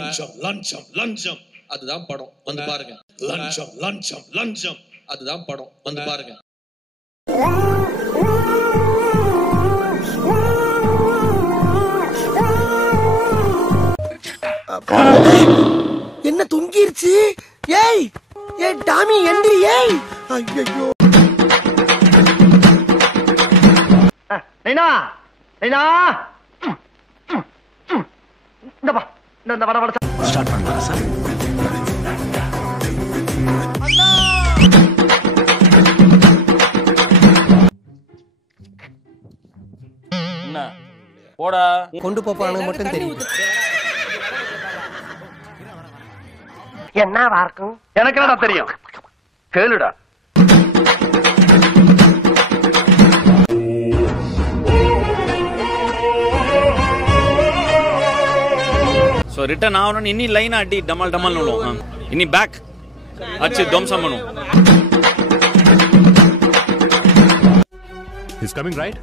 லஞ்சம் லஞ்சம் லஞ்சம் அதுதான் படம், வந்து பாருங்க. லஞ்சம் லஞ்சம் லஞ்சம் அதுதான் படம், வந்து பாருங்க. என்ன தொங்கிருச்சு? ஏய் ஏய் டாமி எந்திரி. ஏய் ஐயோ நைனா நைனா இந்த பா இந்த வட வட ஸ்டார்ட் பண்ணலாம் சார். என்ன போடா கொண்டு போப்பானு மட்டும் தெரியும். என்னவா இருக்கும்? எனக்கு என்னடா தெரியும், கேளுடா. సో రిటర్న్ ఆవను ఇన్ని లైన్ అడ్డి డమల్ డమల్ నోలో ఇన్ని బ్యాక్ అచ్చి ధ్వంసమను He's coming, right?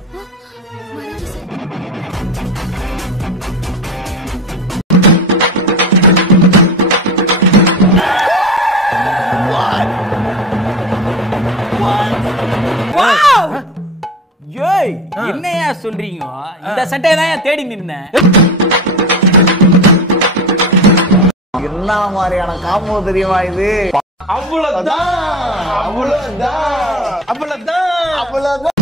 ஏய் என்னையா சொல்றீங்க? இந்த சட்டையை தான் தேடி நின்னேன். என்ன மாதிரியான காம்போ தெரியுமா இது? அவ்வளவுதான் அவ்வளவுதான் அவ்வளவுதான் அவ்வளவுதான்.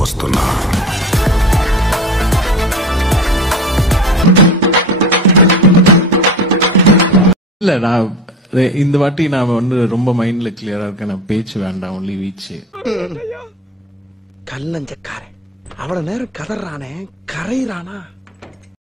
వస్తున్నా. இல்ல நான் இந்த வாட்டி நான் வந்து ரொம்ப மைண்ட்ல கிளியரா இருக்கேன். நான் பேச்சு வேண்டாம், ஒன்லி வீச். கல்லஞ்சக்காரன் அவ்வளவு நேரம் கதறானே, கரையிறானா?